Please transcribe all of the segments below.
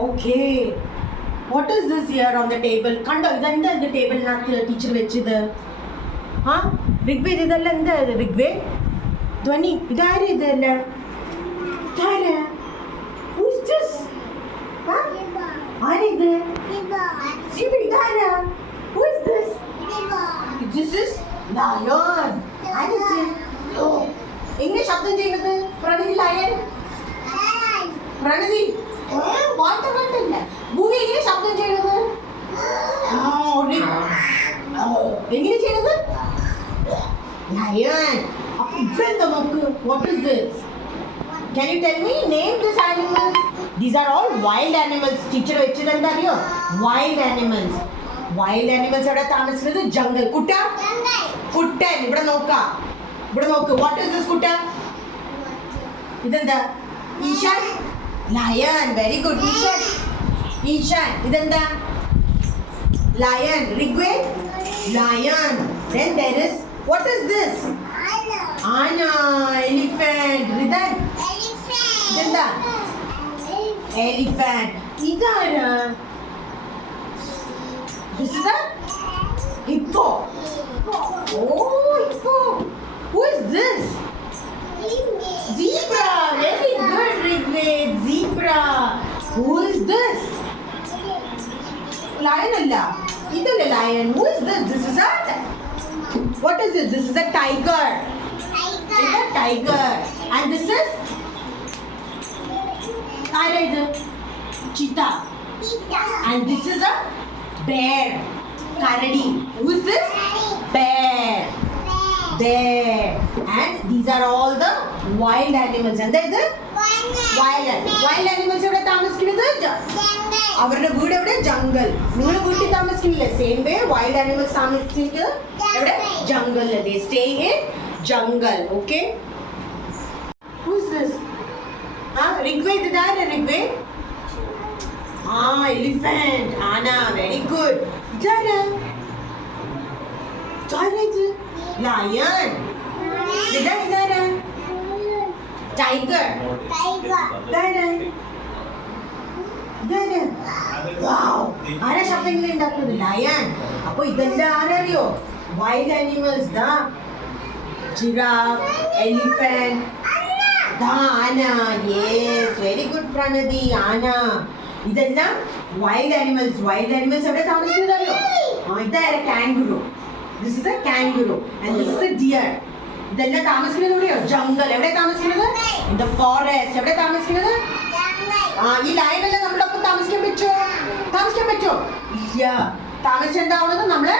Okay. What is this here on the table? കണ്ടോ ഇതെന്താ ഇത് ടേബിളിനകത്ത് ടീച്ചർ വെച്ചത്? ആ ഋഗ്വേദ് ഇതല്ല എന്താ ഇത് ഋഗ്വേദ്? ധ്വനി ഇതാര് ഇതല്ല? ഇതാര്? Who is this? ആരിത്? ശിവ ഇതാരാ? Who is this? This is lion. ആരിത്? ഓ എങ്ങനെ ശബ്ദം ചെയ്യുന്നത്? പ്രണതി ലയൻ. പ്രണതി വാട്ടല്ല ഭൂമി എങ്ങനെ ശബ്ദം ചെയ്യുന്നത്? എങ്ങനെ ചെയ്യുന്നത്? ലയൺ. അപ്പൊ ഇതെന്താ നോക്ക്? What is this? Can you tell me name this animals? These are all wild animals. Teacher വെച്ചത് എന്താ അറിയോ? Wild animals. Wild animals എവിടെ താമസിക്കുന്നത്? ജംഗൽ. കുട്ട കുട്ടൻ ഇവിടെ നോക്കാം. ഇവിടെ നോക്ക്. What is this കുട്ട? ഇതെന്താ? Ishaan. Lion. Very good. Ishaan. Ishaan. ഇതെന്താ? Lion. Rigved? Lion. Then there is, what is this? Anna. Elephant. Ridan? ഇതെന്താ? Elephant. ഇതാരാ? This is a hippo. Oh, hippo. Who is this? Zebra. Very good, Rigved. Zebra. Who is this? Lion alla. Idalla lion. Who is this? This is a, what is this? This is a tiger. It's a tiger. And this is cheetah. And this is a bear. Karadi. Who is this? Bear. Bear. And these are all the wild animals. And this wild animals എവിടെ താമസിക്കുന്നത്? അവരുടെ വീട് എവിടെ? Jungle. നിങ്ങൾ വീട്ടിൽ താമസിക്കുന്നില്ല. Same way wild animals താമസിക്കുന്നത് എവിടെ? ജംഗലിൽ. They stay in jungle. Okay. Who is this? Rigved ഇതാരാ? Rigved? Elephant. Anna. Very good. ഇതാരാ? ഇതാരാ ഇത്? Lion. ഇതാരാ? Tiger. ഇതാരാ? ഇതാരാ? Wow. ആരാ ശബ്ദങ്ങൾ ഉണ്ടാക്കുന്നത്? Lion. അപ്പൊ ഇതെല്ലാം ആരറിയോ? Wild animals. ദാ giraffe, elephant. Anna. Yes. Very good, Pranadi. Anna. ഇതെല്ലാം വൈൽഡ് ആനിമൽസ്. വൈൽഡ് ആനിമൽസ് എവിടെ താമസിക്കുന്നത് അറിയോ? ഇതാരാ? Kangaroo. This is a kangaroo and this is a deer. ഇതെല്ലാം താമസിക്കുന്നത് എവിടെയോ? ജംഗൽ. എവിടെ താമസിക്കുന്നത്? In the forest. എവിടെ താമസിക്കുന്നത്? ഈ ലയനെല്ലാം നമ്മുടെ ഒപ്പം താമസിക്കാൻ പറ്റുമോ? താമസിക്കാൻ പറ്റുമോ? ഇല്ല. താമസിച്ച് എന്താവുന്നത്? നമ്മള്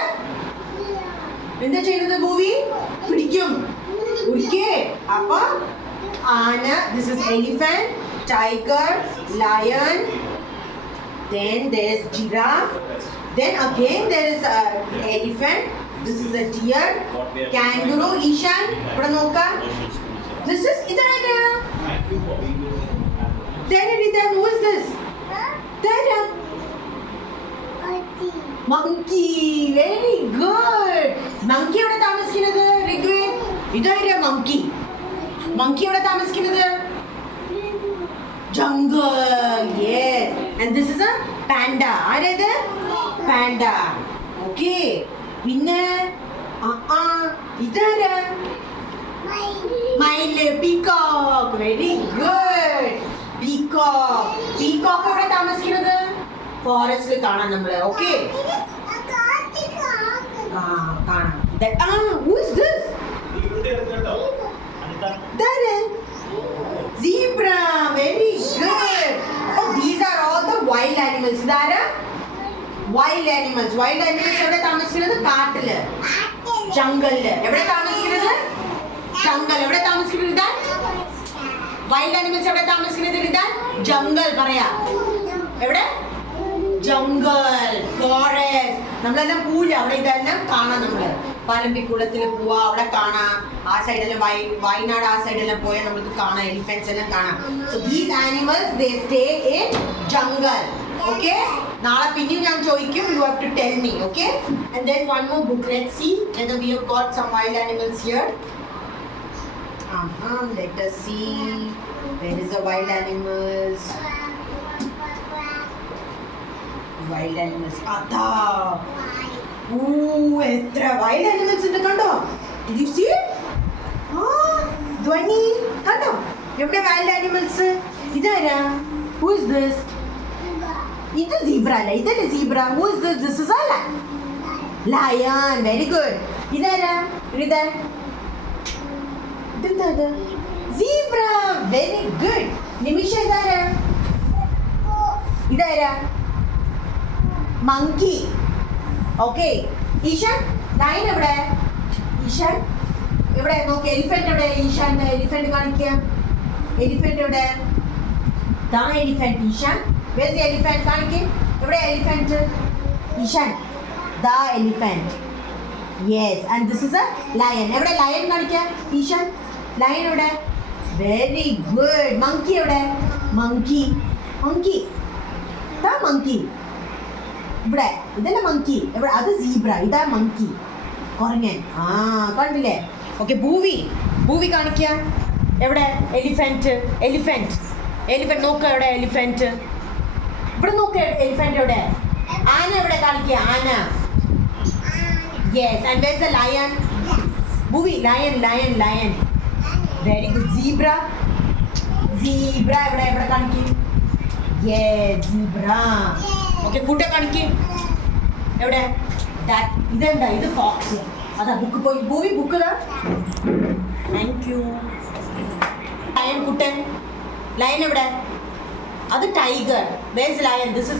എന്താ ചെയ്യുന്നത്? ഭൂമി പിടിക്കും. ഒരിക്കേ അപ്പൊ ആന. This is elephant, tiger, lion. Then there is giraffe. Then again there is elephant. This is a deer. Kangaroo. Ishan. ഇവിടെ നോക്കാം. This is ഇതാരാ? Then who is this? ഇതാരാ? Monkey. Very good. Monkey എവിടെ താമസിക്കുന്നത്? Rigved. ഇതാരാ? Monkey. Monkey എവിടെ താമസിക്കുന്നത്? Jungle. Yes. And this is a panda. ആരാ ഇത്? Panda. Okay. പിന്നെ ഇതാരാ? മയിൽ. Peacock. Very good. Peacock. Peacock എവിടെ താമസിക്കുന്നത്? ഫോറസ്റ്റിൽ കാണാം നമ്മള്. Okay. കാണാം. Who is this? Zebra. Very good. Oh, these are all the wild animals. ഇതാരാ? Wild animals. Wild animals എവിടെ താമസിക്കുന്നത്? കാട്ടില്. ജംഗലില്. എവിടെ താമസിക്കുന്നത്? ജംഗൽ. എവിടെ താമസിക്കുന്നത്? ഇതാ വൈൽഡ് ആനിമൽസ് എവിടെ താമസിക്കുന്നത്? ഇതാ ജംഗൽ. പറയാ എവിടെ? ജംഗൽ. ഫോറസ്റ്റ്. നമ്മളെല്ലാം പൂല അവിടെ ഇതെല്ലാം കാണാം. നമ്മള് പരമ്പിക്കുളത്തിൽ പോവാ, അവിടെ കാണാം. ആ സൈഡെല്ലാം വയനാട് ആ സൈഡെല്ലാം പോയാൽ നമുക്ക് കാണാം. എലിഫന്റ്സ് എല്ലാം കാണാം. So these animals they stay in jungle. Okay. നാളെ പിന്നെയും ഞാൻ ചോദിക്കും. You have to tell me. Okay. And there is one more book. Let's see whether we have got some wild animals here. Let us see. Where is the wild animals? Wild animals അതാ എത്ര wild animals ഉണ്ട് കണ്ടോ you see ധ്വനി കണ്ടോ എവിടെ wild animals ഇതാരാ who is this ഇത് zebra അല്ല ഇതല്ലേ zebra who is this is a lion very good ഇതാരാ ഇതെന്താ സീബ്ര വെരി ഗുഡ് നിമിഷ ഇതാരാ മങ്കി ഓക്കെ ഈശാൻ ലൈൻ എവിടെ ഈശാൻ എവിടെ നോക്കി എലിഫന്റ് എവിടെ ഈശാന്റെ എലിഫന്റ് കാണിക്കുക എലിഫന്റ് എവിടെ ദാ elephant Ishaan where's the elephant കാണിക്ക് എവിടെ എലിഫന്റ് ഈശാൻ ദാ elephant yes and this is A lion എവിടെ ലയൺ കാണിക്കുക ഈശാൻ ലയൺ എവിടെ വെരി ഗുഡ് മങ്കി എവിടെ മങ്കി മങ്കി ദാ മങ്കി ഇവിടെ ഇതല്ലേ മങ്കി എവിടെ അത് സീബ്ര ഇതാ മങ്കി കുരങ്ങൻ കണ്ടില്ലേ ഓക്കെ ഭൂവി കാണിക്കുക എവിടെ എലിഫന്റ് എലിഫന്റ് എലിഫന്റ് നോക്കുക എവിടെ എലിഫന്റ് ഇവിടെ നോക്കുക എലിഫന്റ് എവിടെ ആന എവിടെ കാണിക്കുക ആന yes and where's the lion Bhuvi lion lion lion very good zebra zebra എവിടെ എവിടെ കാണിക്കുക യെസ് സീബ്ര ഓക്കെ കുട്ട കാണിക്ക് എവിടെ ഇതെന്താ ഇത് ഫോക്സ് അതാ ബുക്ക് പോയി Bhuvi book thank you lion കുട്ടൻ ലയൺ എവിടെ അത് tiger where's lion this is